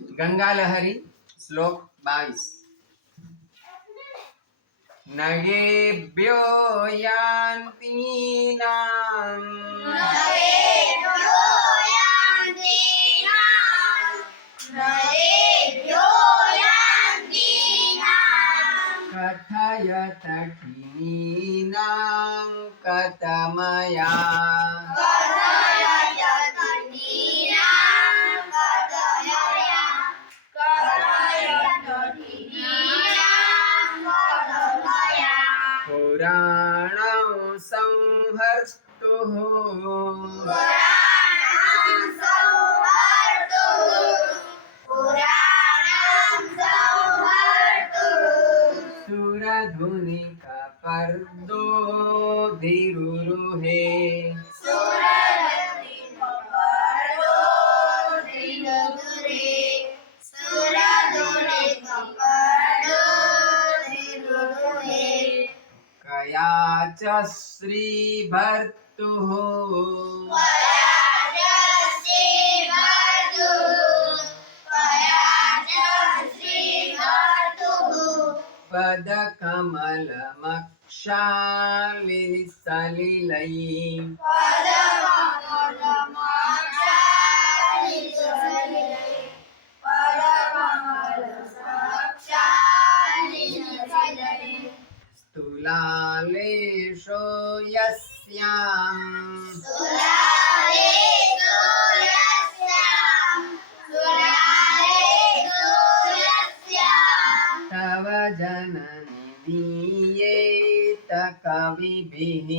गंगा लहरी श्लोक 22 नगेभ्यो यान्तीनां कथयत कीनां कथमया पुराणं संहर्तुः सुरधुनिकपर्दो धीरुरुहे कयाच श्रीभर्तुः पदकमलमक्षालिसलिलैः स्तुलालेशो यस्याम् तव जननी नीयेत कविभिः